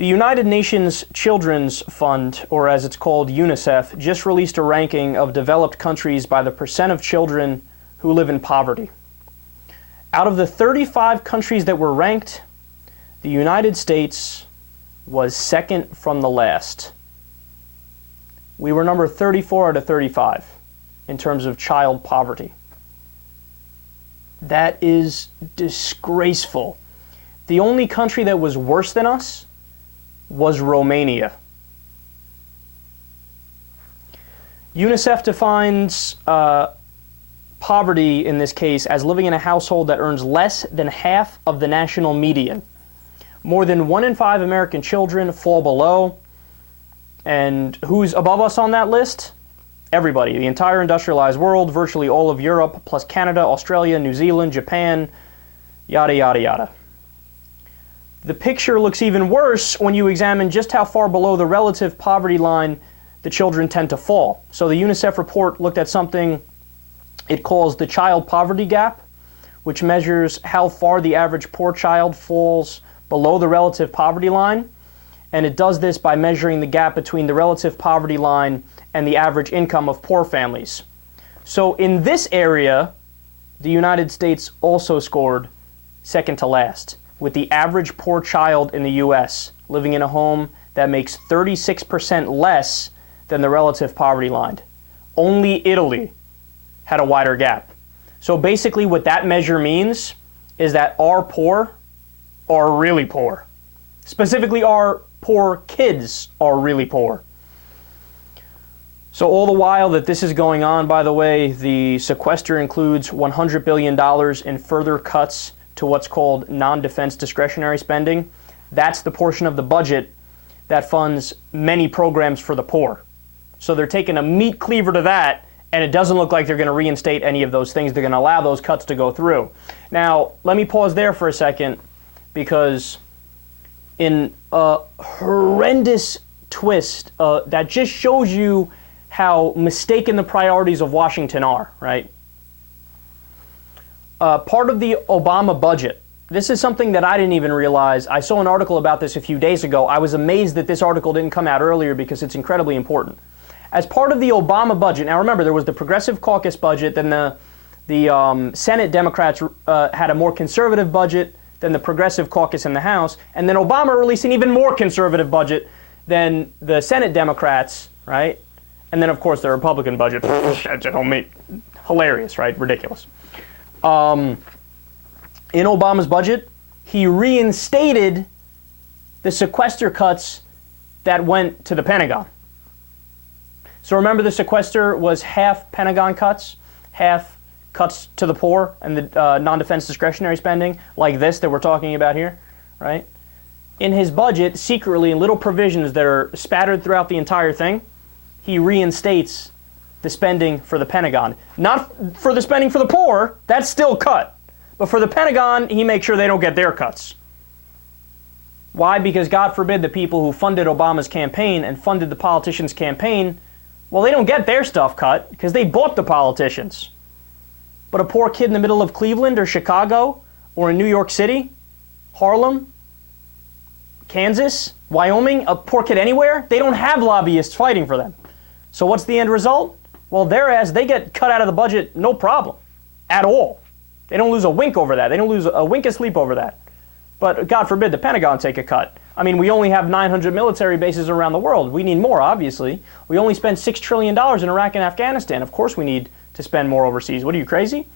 The United Nations Children's Fund, or as it's called, UNICEF, just released a ranking of developed countries by the percent of children who live in poverty. Out of the 35 countries that were ranked, the United States was second from the last. We were number 34 out of 35 in terms of child poverty. That is disgraceful. The only country that was worse than us was Romania. UNICEF defines poverty in this case as living in a household that earns less than half of the national median. More than 1 in 5 American children fall below. And who's above us on that list? Everybody. The entire industrialized world, virtually all of Europe, plus Canada, Australia, New Zealand, Japan, yada, yada, yada. The picture looks even worse when you examine just how far below the relative poverty line the children tend to fall. So the UNICEF report looked at something it calls the child poverty gap, which measures how far the average poor child falls below the relative poverty line. And it does this by measuring the gap between the relative poverty line and the average income of poor families. So in this area, the United States also scored second to last, with the average poor child in the U.S. living in a home that makes 36% less than the relative poverty line. Only Italy had a wider gap. So basically what that measure means is that our poor are really poor. Specifically, our poor kids are really poor. So all the while that this is going on, by the way, the sequester includes $100 billion in further cuts to what's called non-defense discretionary spending. That's the portion of the budget that funds many programs for the poor. So they're taking a meat cleaver to that, and it doesn't look like they're going to reinstate any of those things. They're going to allow those cuts to go through. Now, let me pause there for a second, because in a horrendous twist that just shows you how mistaken the priorities of Washington are, right? Part of the Obama budget, this is something that I didn't even realize. I saw an article about this a few days ago. I was amazed that this article didn't come out earlier because it's incredibly important. As part of the Obama budget, now remember, there was the Progressive Caucus budget, then the Senate Democrats had a more conservative budget than the Progressive Caucus in the House, and then Obama released an even more conservative budget than the Senate Democrats, right? And then, of course, the Republican budget, hilarious, right? Ridiculous. In Obama's budget, he reinstated the sequester cuts that went to the Pentagon. So remember, the sequester was half Pentagon cuts, half cuts to the poor and the non-defense discretionary spending, like this that we're talking about here, right? In his budget, secretly, in little provisions that are spattered throughout the entire thing, he reinstates the spending for the Pentagon. Not for the spending for the poor, that's still cut. But for the Pentagon, he makes sure they don't get their cuts. Why? Because God forbid the people who funded Obama's campaign and funded the politicians' campaign, well, they don't get their stuff cut because they bought the politicians. But a poor kid in the middle of Cleveland or Chicago or in New York City, Harlem, Kansas, Wyoming, a poor kid anywhere, they don't have lobbyists fighting for them. So what's the end result? Well, they get cut out of the budget, no problem, at all. They don't lose a wink over that. They don't lose a wink of sleep over that. But God forbid the Pentagon take a cut. I mean, we only have 900 military bases around the world. We need more, obviously. We only spend $6 trillion in Iraq and Afghanistan. Of course we need to spend more overseas. What are you, crazy?